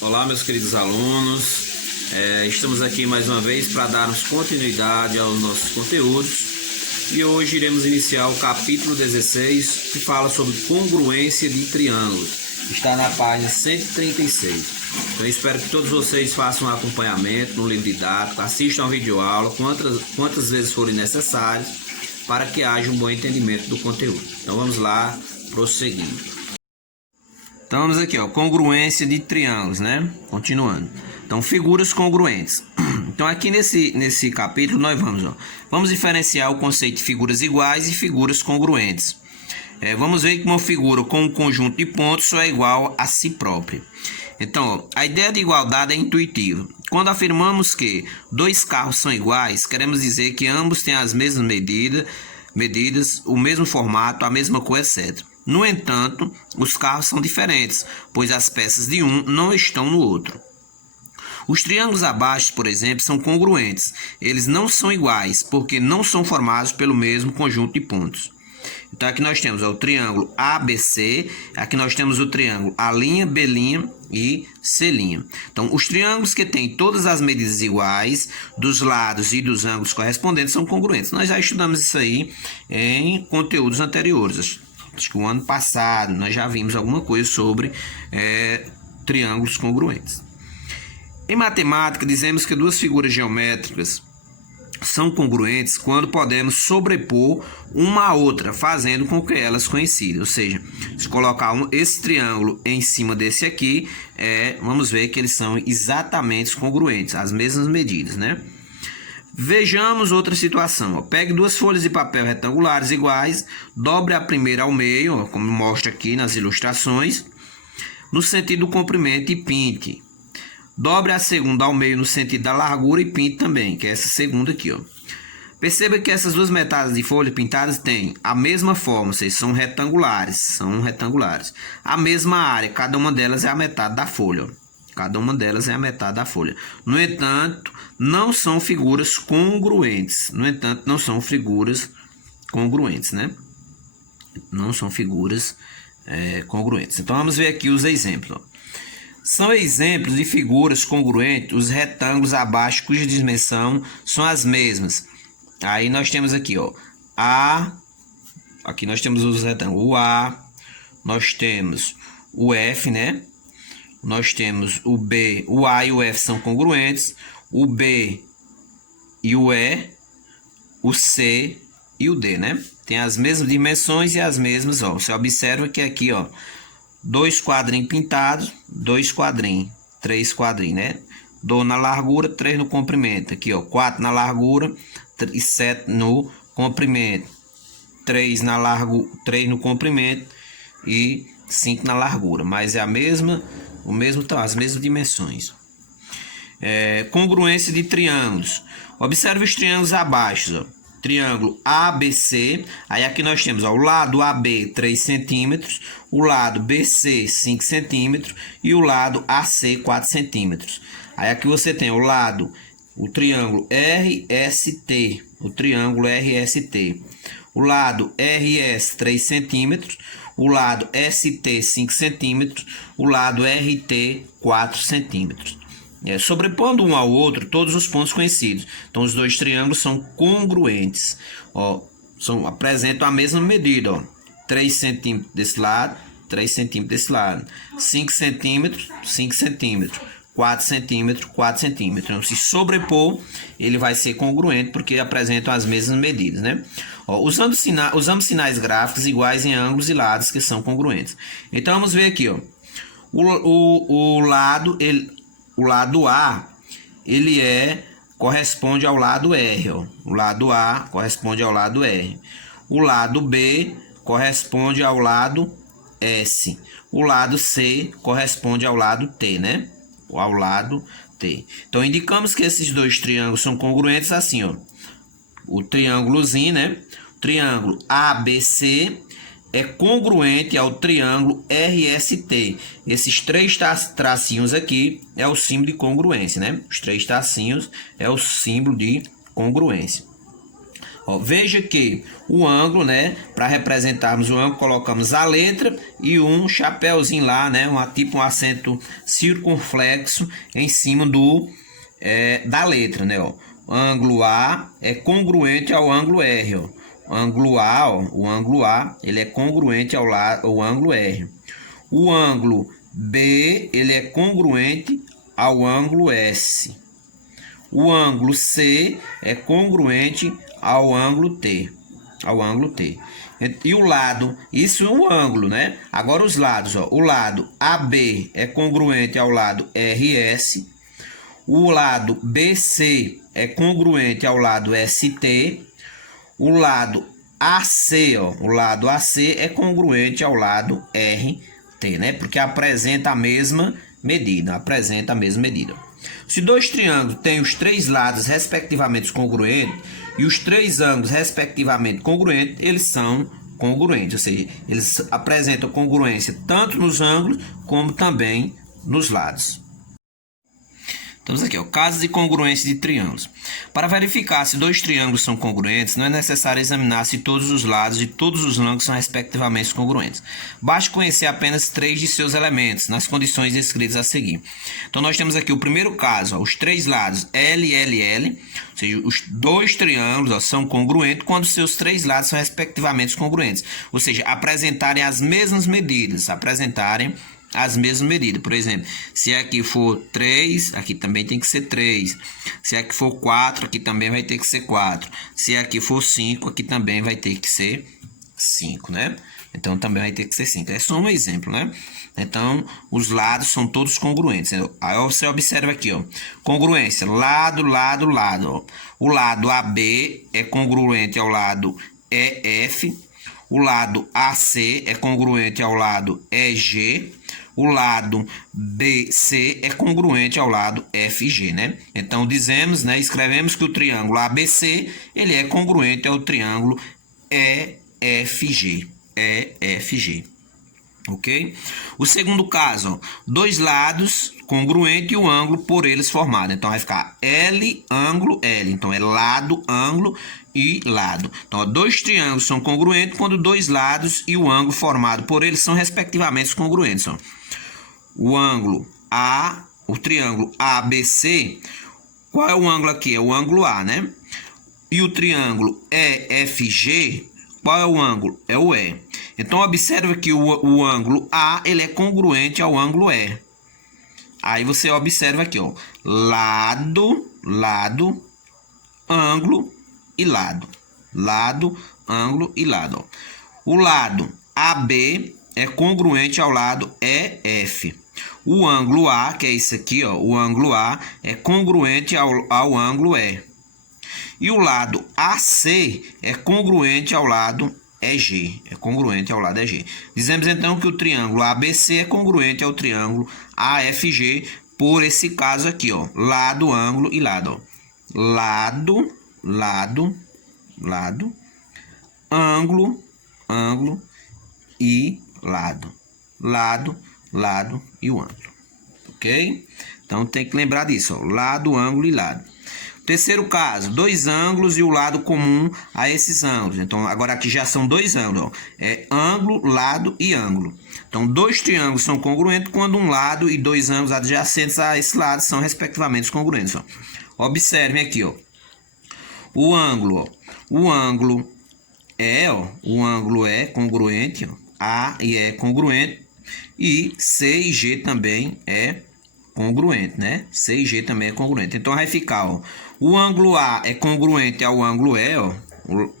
Olá, meus queridos alunos. Estamos aqui mais uma vez para darmos continuidade aos nossos conteúdos e hoje iremos iniciar o capítulo 16, que fala sobre congruência de triângulos. Está na página 136. Então, espero que todos vocês façam um acompanhamento no livro didático, assistam a videoaula quantas vezes forem necessárias para que haja um bom entendimento do conteúdo. Então, vamos lá, prosseguindo. Então vamos aqui, congruência de triângulos, né? Continuando. Então, figuras congruentes. Então, aqui nesse capítulo nós vamos diferenciar o conceito de figuras iguais e figuras congruentes. Vamos ver que uma figura com um conjunto de pontos só é igual a si própria. Então, a ideia de igualdade é intuitiva. Quando afirmamos que dois carros são iguais, queremos dizer que ambos têm as mesmas medidas, o mesmo formato, a mesma cor, etc. No entanto, os carros são diferentes, pois as peças de um não estão no outro. Os triângulos abaixo, por exemplo, são congruentes. Eles não são ', porque não são formados pelo mesmo conjunto de pontos. Então, aqui nós temos o triângulo ABC, aqui nós temos o triângulo A', B' e C'. Então, os triângulos que têm todas as medidas iguais, dos lados e dos ângulos correspondentes, são congruentes. Nós já estudamos isso aí em conteúdos anteriores. Acho que o ano passado nós já vimos alguma coisa sobre triângulos congruentes. Em matemática, dizemos que duas figuras geométricas são congruentes quando podemos sobrepor uma à outra, fazendo com que elas coincidam. Ou seja, se colocar esse triângulo em cima desse aqui, vamos ver que eles são exatamente congruentes, as mesmas medidas, né? Vejamos outra situação. Pegue duas folhas de papel retangulares iguais, dobre a primeira ao meio, como mostra aqui nas ilustrações, no sentido do comprimento e pinte. Dobre a segunda ao meio no sentido da largura e pinte também, que é essa segunda aqui. Perceba que essas duas metades de folha pintadas têm a mesma forma, ou seja, são retangulares. A mesma área, cada uma delas é a metade da folha. No entanto, não são figuras congruentes. né? Não são figuras congruentes. Então, vamos ver aqui os exemplos. São exemplos de figuras congruentes os retângulos abaixo, cuja dimensão são as mesmas. Aí nós temos aqui, aqui nós temos os retângulos, o A, nós temos o F, né? Nós temos o B, o A e o F são congruentes, o B e o E, o C e o D, né? Tem as mesmas dimensões e as mesmas, você observa que aqui, dois quadrinhos pintados, dois quadrinhos, três quadrinhos, né? 2 na largura, 3 no comprimento. Aqui, 4 na largura e 7 no comprimento. 3 na largura, 3 no comprimento e 5 na largura. Mas é as mesmas dimensões. Congruência de triângulos. Observe os triângulos abaixo, Triângulo ABC, aí aqui nós temos o lado AB 3 cm, o lado BC 5 cm e o lado AC 4 cm. Aí aqui você tem o triângulo RST, o lado RS 3 cm, o lado ST 5 cm, o lado RT 4 cm. Sobrepondo um ao outro todos os pontos conhecidos. Então, os dois triângulos são congruentes. Apresentam a mesma medida. 3 centímetros desse lado, 3 centímetros desse lado. 5 centímetros, 5 centímetros. 4 centímetros, 4 centímetros. Então, se sobrepor, ele vai ser congruente porque apresentam as mesmas medidas, né? Usamos sinais gráficos iguais em ângulos e lados que são congruentes. Então, vamos ver aqui, o lado A, ele corresponde ao lado R, O lado A corresponde ao lado R. O lado B corresponde ao lado S. O lado C corresponde ao lado T, né? Ao lado T. Então, indicamos que esses dois triângulos são congruentes assim, O triângulozinho, né? O triângulo ABC é congruente ao triângulo RST. Esses três tracinhos aqui é o símbolo de congruência, né? Os três tracinhos é o símbolo de congruência. Ó, veja que o ângulo, né, para representarmos o ângulo, colocamos a letra e um chapéuzinho lá, né, tipo um acento circunflexo em cima da letra, né, ó. O ângulo A é congruente ao ângulo R, ó. O ângulo A, ó, o ângulo A, ele é congruente ao ângulo R. O ângulo B, ele é congruente ao ângulo S. O ângulo C é congruente ao ângulo T. E o lado, isso é um ângulo, né? Agora os lados, ó. O lado AB é congruente ao lado RS. O lado BC é congruente ao lado ST. O lado AC, ó, o lado AC é congruente ao lado RT, né? Porque apresenta a mesma medida, Se dois triângulos têm os três lados respectivamente congruentes e os três ângulos respectivamente congruentes, eles são congruentes, ou seja, eles apresentam congruência tanto nos ângulos como também nos lados. Estamos aqui, ó, casos de congruência de triângulos. Para verificar se dois triângulos são congruentes, não é necessário examinar se todos os lados e todos os ângulos são respectivamente congruentes. Basta conhecer apenas 3 de seus elementos, nas condições descritas a seguir. Então, nós temos aqui o primeiro caso, ó, os três lados L, L, L, ou seja, os dois triângulos, ó, são congruentes quando seus três lados são respectivamente congruentes. Ou seja, apresentarem as mesmas medidas, Por exemplo, se aqui for 3, aqui também tem que ser 3. Se aqui for 4, aqui também vai ter que ser 4. Se aqui for 5, aqui também vai ter que ser 5, né? Então, também vai ter que ser 5. É só um exemplo, né? Então, os lados são todos congruentes. Aí você observa aqui, ó. Congruência, lado, lado, lado. Ó. O lado AB é congruente ao lado EF. O lado AC é congruente ao lado EG. O lado BC é congruente ao lado FG, né? Então, dizemos, né, escrevemos que o triângulo ABC, ele é congruente ao triângulo EFG. Ok? O segundo caso, ó, dois lados congruentes e o ângulo por eles formado. Então, vai ficar L, ângulo, L. Então, é lado, ângulo e lado. Então, ó, dois triângulos são congruentes quando dois lados e o ângulo formado por eles são respectivamente congruentes. Ó. O ângulo A, o triângulo ABC, qual é o ângulo aqui? É o ângulo A, né? E o triângulo EFG, qual é o ângulo? É o E. Então, observa que o ângulo A, ele é congruente ao ângulo E. Aí você observa aqui, ó, lado, lado, ângulo e lado. Lado, ângulo e lado. Ó. O lado AB é congruente ao lado EF. O ângulo A, que é isso aqui, ó, o ângulo A é congruente ao ângulo E. E o lado AC é congruente ao lado EG. Dizemos então que o triângulo ABC é congruente ao triângulo AFG por esse caso aqui, ó, lado, ângulo e lado. Ó. Lado, lado, lado, ângulo, ângulo e lado. Lado, lado e o ângulo. Ok? Então tem que lembrar disso, ó, lado, ângulo e lado. Terceiro caso, dois ângulos e o lado comum a esses ângulos. Então, agora aqui já são dois ângulos. Ó. É ângulo, lado e ângulo. Então, dois triângulos são congruentes quando um lado e dois ângulos adjacentes a esse lado são respectivamente congruentes. Ó. Observem aqui, ó. O ângulo é congruente, ó. A e E é congruente. E C e G também é congruente, né? C e G também é congruente. Então, vai ficar, ó. O ângulo A é congruente ao ângulo E, ó.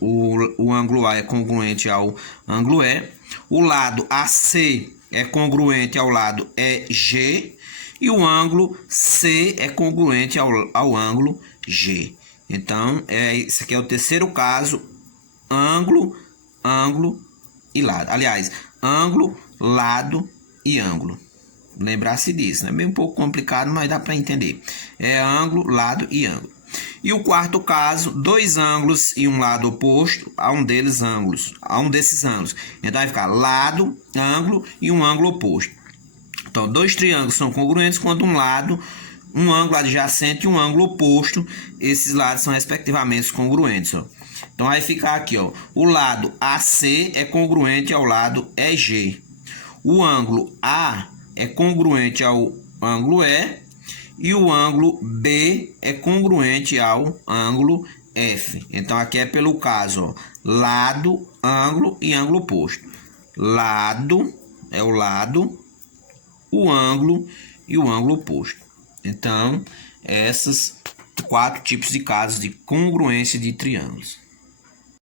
O ângulo A é congruente ao ângulo E. O lado AC é congruente ao lado EG. E o ângulo C é congruente ao ângulo G. Então, esse aqui é o terceiro caso. Ângulo, ângulo e lado. Aliás, ângulo, lado e ângulo. Lembrar-se disso, né? Meio um pouco complicado, mas dá para entender. É ângulo, lado e ângulo. E o quarto caso, dois ângulos e um lado oposto a um desses ângulos. Então vai ficar lado, ângulo e um ângulo oposto. Então, dois triângulos são congruentes quando um ângulo adjacente e um ângulo oposto, esses lados são respectivamente congruentes. Ó. Então vai ficar aqui, ó. O lado AC é congruente ao lado EG. O ângulo A é congruente ao ângulo E. E o ângulo B é congruente ao ângulo F. Então aqui é pelo caso, ó, lado, ângulo e ângulo oposto. Lado é o lado, o ângulo e o ângulo oposto. Então, esses 4 tipos de casos de congruência de triângulos.